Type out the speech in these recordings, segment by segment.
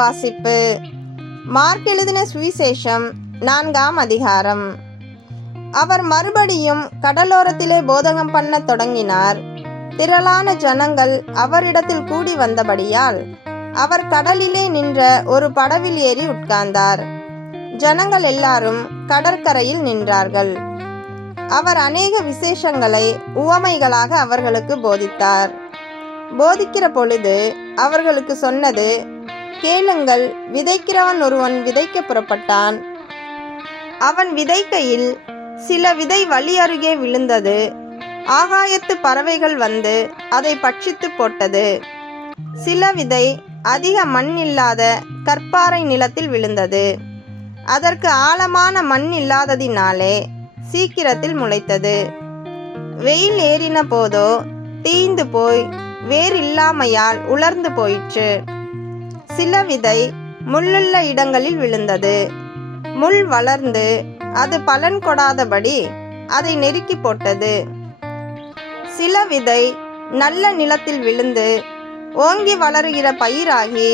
வாசிப்பு. மார்க் எழுதின சுவிசேஷம் 4ஆம் அதிகாரம். அவர் மறுபடியும் கடலோரத்திலே போதகம் பண்ண தொடங்கினார். திரளான ஜனங்கள் அவரிடத்தில் கூடி வந்தபடியால் அவர் கடலிலே நின்ற ஒரு படவில் ஏறி உட்கார்ந்தார். ஜனங்கள் எல்லாரும் கடற்கரையில் நின்றார்கள். அவர் அநேக விசேஷங்களை உவமைகளாக அவர்களுக்கு போதித்தார். போதிக்கிற பொழுது அவர்களுக்கு சொன்னது, கேளுங்கள், விதைக்கிறவன் ஒருவன் விதைக்க புறப்பட்டான். அவன் விதைக்கையில் சில விதை வழி அருகே விழுந்தது. ஆகாயத்து பறவைகள் வந்து அதை பட்சித்து போட்டது. சில விதை அதிக மண் இல்லாத கற்பாறை நிலத்தில் விழுந்தது. அதற்கு ஆழமான மண் இல்லாததினாலே சீக்கிரத்தில் முளைத்தது. வெயில் ஏறின போதோ தீய்ந்து போய் வேரில்லாமையால் உலர்ந்து போயிற்று. சில விதை முள்ளுள்ள இடங்களில் விழுந்தது. முள் வளர்ந்து அது பலன் கொடாதபடி அதை நெருக்கி போட்டது. சில விதை நல்ல நிலத்தில் விழுந்து ஓங்கி வளருகிற பயிராகி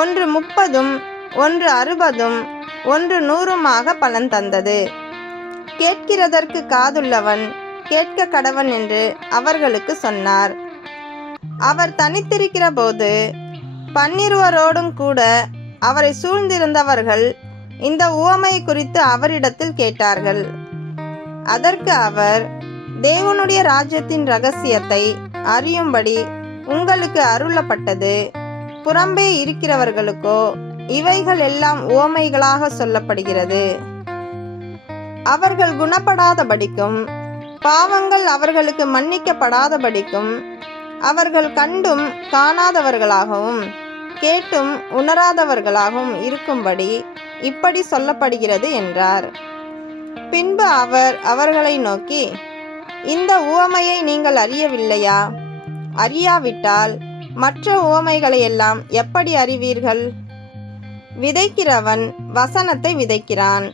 ஒன்று 30, ஒன்று 60, ஒன்று 100 பலன் தந்தது. கேட்கிறதற்கு காதுள்ளவன் கேட்க கடவன் என்று அவர்களுக்கு சொன்னார். அவர் தனித்திருக்கிற போது 12 கூட அவரை சூழ்ந்திருந்தவர்கள் இந்த உவமை குறித்து அவரிடத்தில் கேட்டார்கள். அதற்கு அவர், தேவனுடைய ராஜ்யத்தின் இரகசியத்தை அறியும்படி உங்களுக்கு அருளப்பட்டது. புறம்பே இருக்கிறவர்களுக்கோ இவைகள் எல்லாம் உவமைகளாக சொல்லப்படுகிறது. அவர்கள் குணப்படாதபடிக்கும் பாவங்கள் அவர்களுக்கு மன்னிக்கப்படாதபடிக்கும் அவர்கள் கண்டும் காணாதவர்களாகவும் கேட்டும் உணராதவர்களாகவும் இருக்கும்படி இப்படி சொல்லப்படுகிறது என்றார். பின்பு அவர் அவர்களை நோக்கி, இந்த உவமையை நீங்கள் அறியவில்லையா? அறியாவிட்டால் மற்ற உவமைகளை எல்லாம் எப்படி அறிவீர்கள்? விதைக்கிறவன் வசனத்தை விதைக்கிறான்.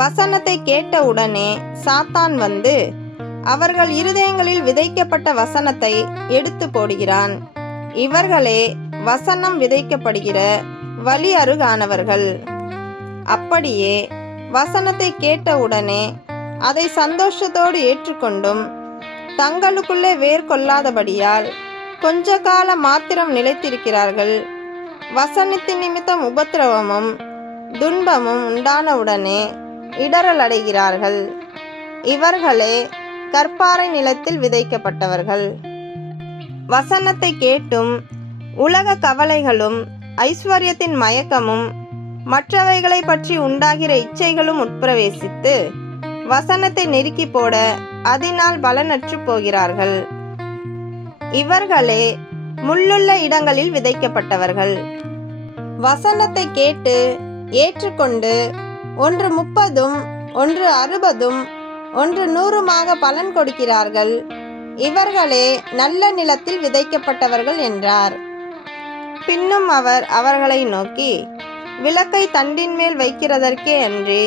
வசனத்தை கேட்டவுடனே சாத்தான் வந்து அவர்கள் இருதயங்களில் விதைக்கப்பட்ட வசனத்தை எடுத்து போடுகிறான். இவர்களே வசனம் விதைக்கப்படுகிற வழி அருகானவர்கள். அப்படியே வசனத்தை கேட்டவுடனே அதை சந்தோஷத்தோடு ஏற்றுக்கொண்டும் தங்களுக்குள்ளே வேர் கொள்ளாதபடியால் கொஞ்ச காலம் மாத்திரம் நிலைத்திருக்கிறார்கள். வசனத்தின் நிமித்தம் உபத்திரவமும் துன்பமும் உண்டானவுடனே இடறல் அடைகிறார்கள். இவர்களே கற்பாறை நிலத்தில் விதைக்கப்பட்டவர்கள். வசனத்தை கேட்டும் உலக கவலைகளும் ஐஸ்வர்யத்தின் மயக்கமும் மற்றவைகளை பற்றி உண்டாகிற இச்சைகளும் உட்பிரவேசித்து வசனத்தை நெருக்கி போட அதனால் பலனற்று போகிறார்கள். இவர்களே முள்ளுள்ள இடங்களில் விதைக்கப்பட்டவர்கள். வசனத்தை கேட்டு ஏற்றுக்கொண்டு ஒன்று 30, ஒன்று 60, ஒன்று 100 பலன் கொடுக்கிறார்கள். இவர்களே நல்ல நிலத்தில் விதைக்கப்பட்டவர்கள் என்றார். பின்னும் அவர் அவர்களை நோக்கி, விளக்கை தண்டின் மேல் வைக்கிறதற்கே அன்றி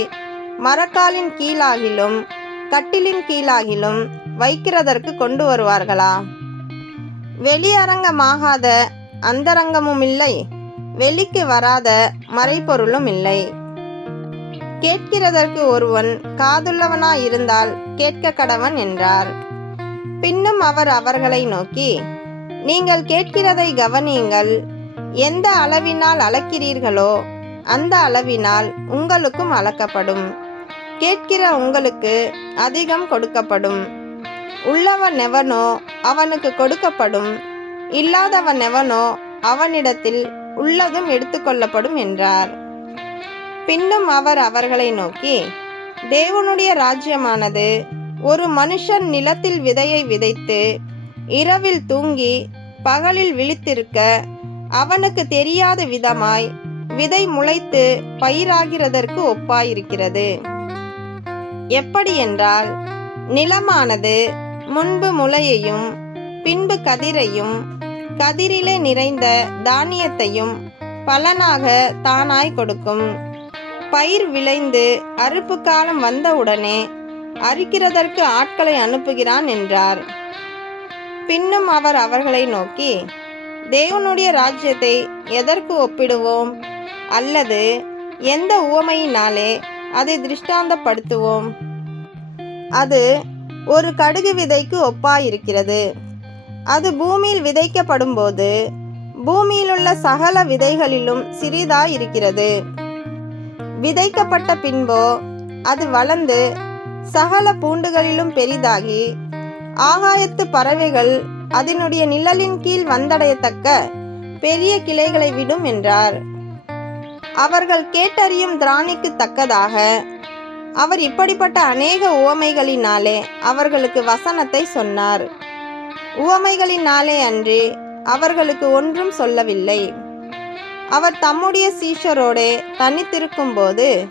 மரக்காலின் கீழாகிலும் கட்டிலின் கீழாகிலும் வைக்கிறதற்கு கொண்டு வருவார்களா? வெளியரங்கமாகாத அந்தரங்கமும் இல்லை, வெளிக்கு வராத மறைபொருளும் இல்லை. கேட்கிறதற்கு ஒருவன் காதுள்ளவனாயிருந்தால் கேட்க கடவன் என்றார். பின்னும் அவர் அவர்களை நோக்கி, நீங்கள் கேட்கிறதை கவனியுங்கள். எந்த அளவினால் அளக்கிறீர்களோ அந்த அளவினால் உங்களுக்கும் அளக்கப்படும். கேட்கிற உங்களுக்கு அதிகம் கொடுக்கப்படும். உள்ளவன் எவனோ அவனுக்கு கொடுக்கப்படும், இல்லாதவன் எவனோ அவனிடத்தில் உள்ளதும் எடுத்துக்கொள்ளப்படும் என்றார். பின்னும் அவர் அவர்களை நோக்கி, தேவனுடைய ராஜ்யமானது ஒரு மனுஷன் நிலத்தில் விதையை விதைத்து இரவில் தூங்கி பகலில் விழித்திருக்க அவனுக்கு தெரியாத விதமாய் விதை முளைத்து பயிராகிறதற்கு ஒப்பாயிருக்கிறது. எப்படி என்றால், நிலமானது முன்பு முளையையும் பின்பு கதிரையும் கதிரிலே நிறைந்த தானியத்தையும் பலனாக தானாய் கொடுக்கும். பயிர் விளைந்து அறுப்பு காலம் வந்தவுடனே அறுக்கிறதற்கு ஆட்களை அனுப்புகிறான் என்றார். பின்னும் அவர் அவர்களை நோக்கி, தேவனுடைய ராஜ்யத்தை எதற்கு ஒப்பிடுவோம்? அல்லது எந்த உவமையினாலே அதை திருஷ்டாந்தப்படுத்துவோம்? அது ஒரு கடுகு விதைக்கு ஒப்பாயிருக்கிறது. அது பூமியில் விதைக்கப்படும்போது பூமியிலுள்ள சகல விதைகளிலும் சிறிதாயிருக்கிறது. விதைக்கப்பட்ட பின்போ அது வளர்ந்து சகல பூண்டுகளிலும் பெரிதாகி ஆகாயத்து பறவைகள் அதனுடைய நிழலின் கீழ் வந்தடையத்தக்க பெரிய கிளைகளை விடும் என்றார். அவர்கள் கேட்டறியும் திராணிக்கு தக்கதாக அவர் இப்படிப்பட்ட அநேக உவமைகளினாலே அவர்களுக்கு வசனத்தை சொன்னார். உவமைகளினாலே அன்றி அவர்களுக்கு ஒன்றும் சொல்லவில்லை. அவர் தம்முடைய சீஷரோடே தனித்திருக்கும் போது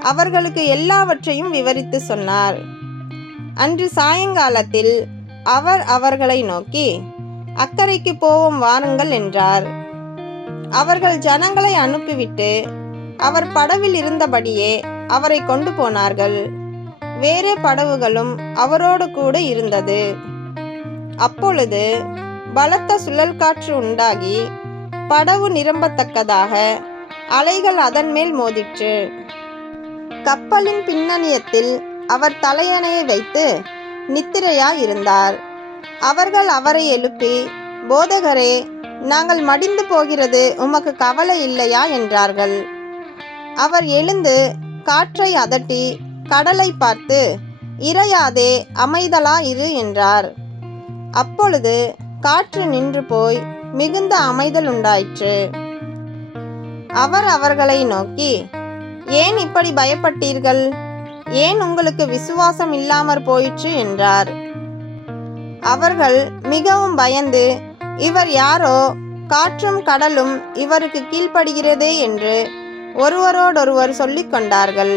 அவர்களுக்கு எல்லாவற்றையும் விவரித்து சொன்னார். அன்று சாயங்காலத்தில் அவர் அவர்களை நோக்கி, அக்கரைக்கு போவோம் வாருங்கள் என்றார். அவர்கள் ஜனங்களை அனுப்பிவிட்டு அவர் படவில் இருந்தபடியே அவரை கொண்டு போனார்கள். வேறே படவுகளும் அவரோடு கூட இருந்தது. அப்பொழுது பலத்த சுழல் காற்று உண்டாகி படவு நிரம்பத்தக்கதாக அலைகள் அதன் மேல் மோதிற்று. கப்பலின் பின்னணியத்தில் அவர் தலையணையை வைத்து நித்திரையாய் இருந்தார். அவர்கள் அவரை எழுப்பி, போதகரே, நாங்கள் மடிந்து போகிறது உமக்கு கவலை இல்லையா என்றார்கள். அவர் எழுந்து காற்றை அதட்டி கடலை பார்த்து, இறையாதே, அமைதலாயிரு என்றார். அப்பொழுது காற்று நின்று போய் மிகுந்த அமைதல் உண்டாயிற்று. அவர் அவர்களை நோக்கி, ஏன் இப்படி பயப்பட்டீர்கள்? ஏன் உங்களுக்கு விசுவாசம் இல்லாமற் போயிற்று என்றார். அவர்கள் மிகவும் பயந்து, இவர் யாரோ, காற்றும் கடலும் இவருக்கு கீழ்ப்படுகிறதே என்று ஒருவரோடொருவர் சொல்லிக் கொண்டார்கள்.